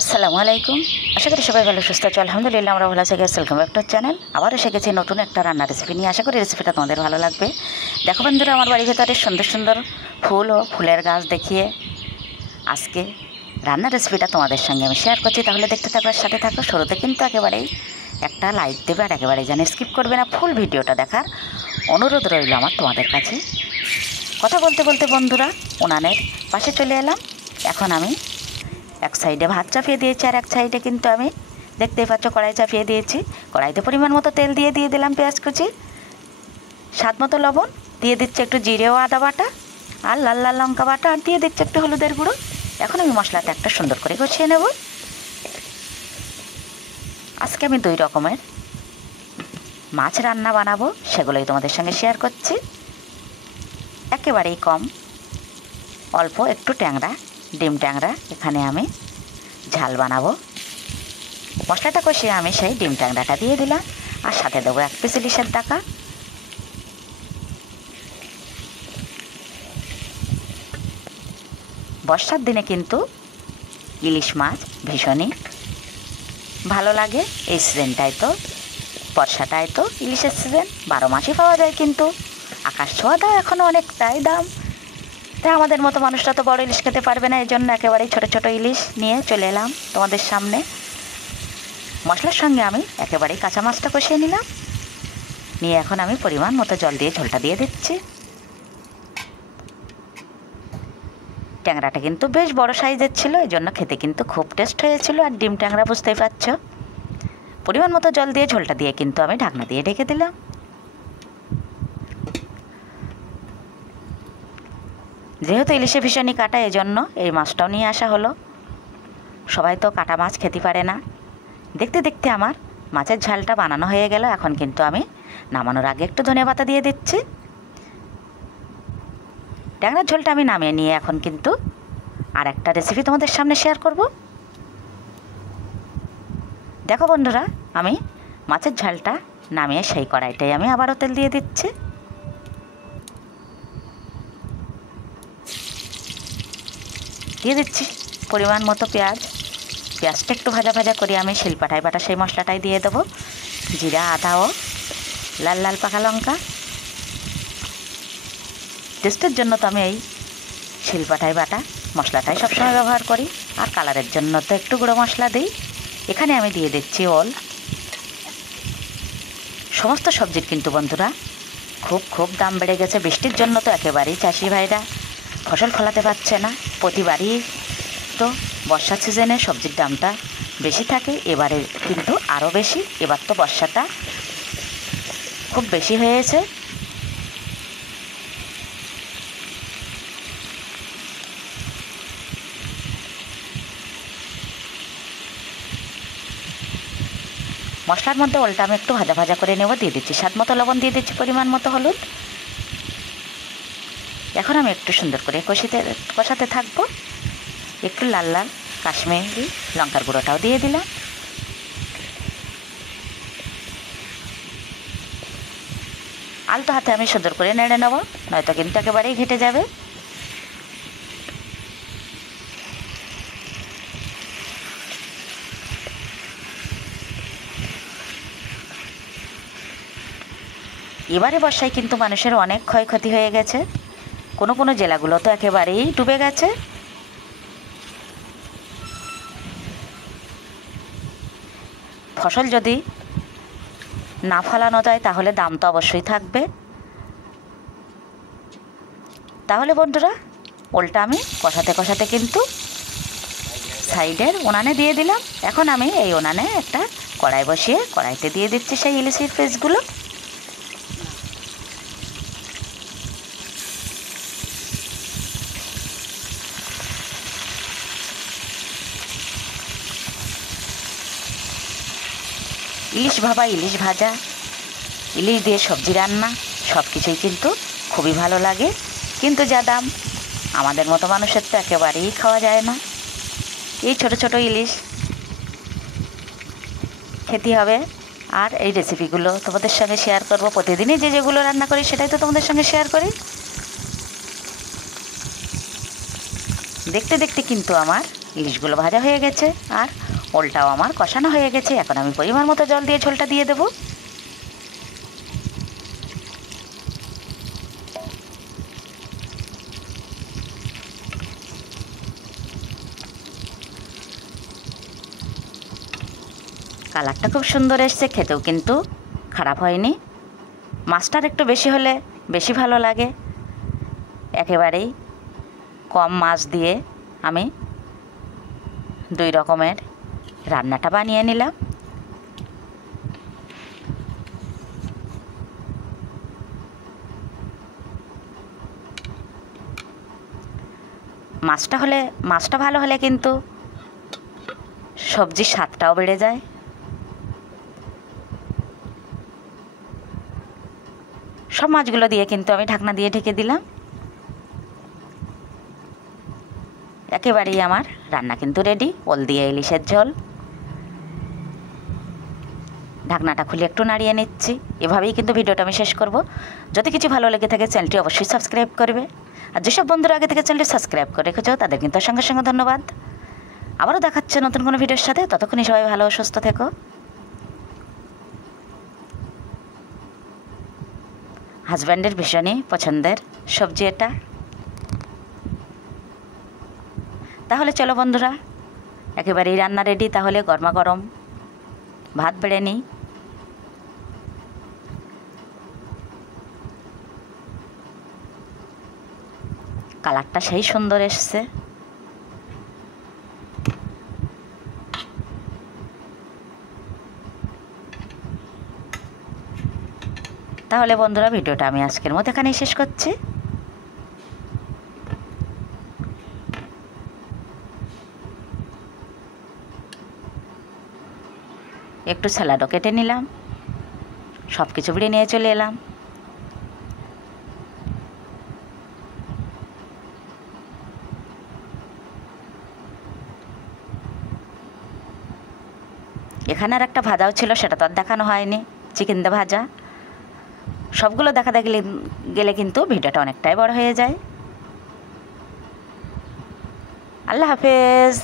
আসসালামু আলাইকুম। আশা করি সবাই ভালো সুস্থ আছো। আলহামদুলিল্লাহ আমরা ভালো আছি। Welcome back to channel. আবার এসে গেছি নতুন একটা রান্নার রেসিপি নিয়ে। আশা করি রেসিপিটা তোমাদের ভালো লাগবে। দেখো বন্ধুরা, আমার বাড়ির ভেতরে সুন্দর সুন্দর ফুল ও ফুলের গাছ দেখিয়ে আজকে রান্নার রেসিপিটা তোমাদের সঙ্গে আমি শেয়ার করছি। তাহলে দেখতে থাকো, সাথে থাকো। শুরুতে কিন্তু একেবারেই একটা লাইক দেবে আর একেবারেই যেন স্কিপ করবে না। ফুল ভিডিওটা দেখার অনুরোধ রইল আমার তোমাদের কাছে। কথা বলতে বলতে বন্ধুরা উনানের পাশে চলে এলাম। এখন আমি এক সাইডে ভাত চাপিয়ে দিয়েছি আর এক সাইডে কিন্তু আমি দেখতেই পাচ্ছ কড়াই চাপিয়ে দিয়েছি। কড়াইতে পরিমাণ মতো তেল দিয়ে দিলাম পেঁয়াজ কুচি, স্বাদ মতো লবণ, দিয়ে দিচ্ছি একটু জিরে ও আদা বাটা আর লাল লাল লঙ্কা বাটা, আর দিয়ে দিচ্ছি একটু হলুদের গুঁড়ো। এখন আমি মশলাটা একটা সুন্দর করে কষিয়ে নেব। আজকে আমি 2 রকমের মাছ রান্না বানাবো, সেগুলোই তোমাদের সঙ্গে শেয়ার করছি। একেবারেই কম অল্প একটু ট্যাংরা, ডিম ট্যাংরা এখানে আমি ঝাল বানাবো। মশলাটা কষিয়ে আমি সেই ডিম ট্যাংরাটা দিয়ে দিলাম আর সাথে দেবো 1 পিস ইলিশের ডাকা। বর্ষার দিনে কিন্তু ইলিশ মাছ ভীষণই ভালো লাগে। এই সিজনটায় তো, বর্ষাটায় তো ইলিশের সিজন, 12 মাসই পাওয়া যায়, কিন্তু আকাশ ছোঁয়া দাও এখনও অনেকটাই দাম। তাই আমাদের মতো মানুষরা তো বড় ইলিশ খেতে পারবে না, এই জন্য একেবারেই ছোটো ছোটো ইলিশ নিয়ে চলে এলাম তোমাদের সামনে। মশলার সঙ্গে আমি একেবারেই কাঁচা মাছটা কষিয়ে নিলাম, নিয়ে এখন আমি পরিমাণ মতো জল দিয়ে ঝোলটা দিয়ে দিচ্ছি। ট্যাংরাটা কিন্তু বেশ বড় সাইজের ছিল, এই জন্য খেতে কিন্তু খুব টেস্ট হয়েছিল। আর ডিম ট্যাংরা বুঝতেই পারছ। পরিমাণ মতো জল দিয়ে ঝোলটা দিয়ে কিন্তু আমি ঢাকনা দিয়ে ঢেকে দিলাম। যেহেতু ইলিশে ভীষণই কাটা, এই জন্য এই মাছটাও নিয়ে আসা হলো। সবাই তো কাটা মাছ খেতে পারে না। দেখতে দেখতে আমার মাছের ঝালটা বানানো হয়ে গেল। এখন কিন্তু আমি নামানোর আগে একটু ধনে পাতা দিয়ে দিচ্ছি। ট্যাংরার ঝোলটা আমি নামিয়ে নিয়ে এখন কিন্তু আর একটা রেসিপি তোমাদের সামনে শেয়ার করব। দেখো বন্ধুরা, আমি মাছের ঝালটা নামিয়ে সেই কড়াইটাই আমি আবারও তেল দিয়ে দিচ্ছি। দিয়ে দিচ্ছি পরিমাণ মতো পেঁয়াজ। পেঁয়াজটা একটু ভাজা ভাজা করে আমি শিলপাটায় বাটা সেই মশলাটাই দিয়ে দেবো। জিরা, আদা ও লাল লাল পাকা লঙ্কা। টেস্টের জন্য তো আমি এই শিলপাটায় বাটা মশলাটাই সবসময় ব্যবহার করি, আর কালারের জন্য তো একটু গুঁড়ো মশলা দিই। এখানে আমি দিয়ে দিচ্ছি ওল। সমস্ত সবজির কিন্তু বন্ধুরা খুব খুব দাম বেড়ে গেছে। বৃষ্টির জন্য তো একেবারেই চাষি ভাইরা ফসল ফলাতে পারছে না। প্রতিবারই তো বর্ষার সিজনে সবজির দামটা বেশি থাকে, এবারে কিন্তু আরও বেশি। এবার তো বর্ষাটা খুব বেশি হয়েছে। মশলার মধ্যে ওলটা আমি একটু ভাজা ভাজা করে নেব। দিয়ে দিচ্ছি স্বাদ মতো লবণ, দিয়ে দিচ্ছি পরিমাণ মতো হলুদ। এখন আমি একটু সুন্দর করে কষাতে থাকবো। একটু লাল লাল কাশ্মীরি লঙ্কার গুঁড়োটাও দিয়ে দিলাম। আলতো হাতে আমি সুন্দর করে নেড়ে নেব, নয়তো কিন্তু একেবারেই ঘেটে যাবে। এবারে বর্ষায় কিন্তু মানুষের অনেক ক্ষয়ক্ষতি হয়ে গেছে। কোনো কোনো জেলাগুলো তো একেবারেই ডুবে গেছে। ফসল যদি না ফলানো যায় তাহলে দাম তো অবশ্যই থাকবে। তাহলে বন্ধুরা, ওলটা আমি কষাতে কষাতে কিন্তু সাইডের উনানে দিয়ে দিলাম। এখন আমি এই উনানে একটা কড়াই বসিয়ে কড়াইতে দিয়ে দিচ্ছি সেই ইলিশের পিসগুলো। ইলিশ ভাপা, ইলিশ ভাজা, ইলিশ দিয়ে সবজি রান্না, সব কিছুই কিন্তু খুবই ভালো লাগে। কিন্তু যা দাম, আমাদের মতো মানুষের তো একেবারেই খাওয়া যায় না। এই ছোট ছোট ইলিশ খেতে হবে। আর এই রেসিপিগুলো তোমাদের সঙ্গে শেয়ার করব। প্রতিদিনই যেগুলো রান্না করি সেটাই তো তোমাদের সঙ্গে শেয়ার করি। দেখতে দেখতে কিন্তু আমার ইলিশগুলো ভাজা হয়ে গেছে আর ওলটাও আমার কষানো হয়ে গেছে। এখন আমি পরিমাণ মতো জল দিয়ে ঝোলটা দিয়ে দেবো। কালারটা খুব সুন্দর এসছে, খেতেও কিন্তু খারাপ হয়নি। মাছটার একটু বেশি হলে বেশি ভালো লাগে। একেবারেই কম মাছ দিয়ে আমি 2 রকমের রান্নাটা বানিয়ে নিলাম। মাছটা ভালো হলে কিন্তু সবজির স্বাদটাও বেড়ে যায়। সব মাছগুলো দিয়ে কিন্তু আমি ঢাকনা দিয়ে ঢেকে দিলাম। একেবারেই আমার রান্না কিন্তু রেডি, ওল দিয়ে ইলিশের ঝোল। ঢাকনাটা খুলে একটু নাড়িয়ে নিচ্ছি। এভাবেই কিন্তু ভিডিওটা আমি শেষ করব। যদি কিছু ভালো লেগে থাকে চ্যানেলটি অবশ্যই সাবস্ক্রাইব করবে। আর যেসব বন্ধুরা আগে থেকে চ্যানেলটি সাবস্ক্রাইব করে রেখেছো তাদের কিন্তু সঙ্গে সঙ্গে ধন্যবাদ। আবারও দেখাচ্ছে নতুন কোনো ভিডিওর সাথে। ততক্ষণই সবাই ভালো ও সুস্থ থেকো। হাজব্যান্ডের ভীষণই পছন্দের সবজি এটা। তাহলে চলো বন্ধুরা, একেবারেই রান্না রেডি। তাহলে গরমা গরম ভাত বেড়ে নিই। কালারটা সেই সুন্দর এসছে। তাহলে বন্ধুরা, ভিডিওটা আমি আজকের মতো এখানেই শেষ করছি। একটু স্যালাডও কেটে নিলাম, সব কিছু বেড়ে নিয়ে চলে এলাম। এখানে আর একটা ভাজাও ছিল, সেটা তো আর দেখানো হয়নি, চিকেন দিয়ে ভাজা। সবগুলো দেখাতে গেলে কিন্তু ভিডিওটা অনেকটাই বড় হয়ে যায়। আল্লাহ হাফেজ।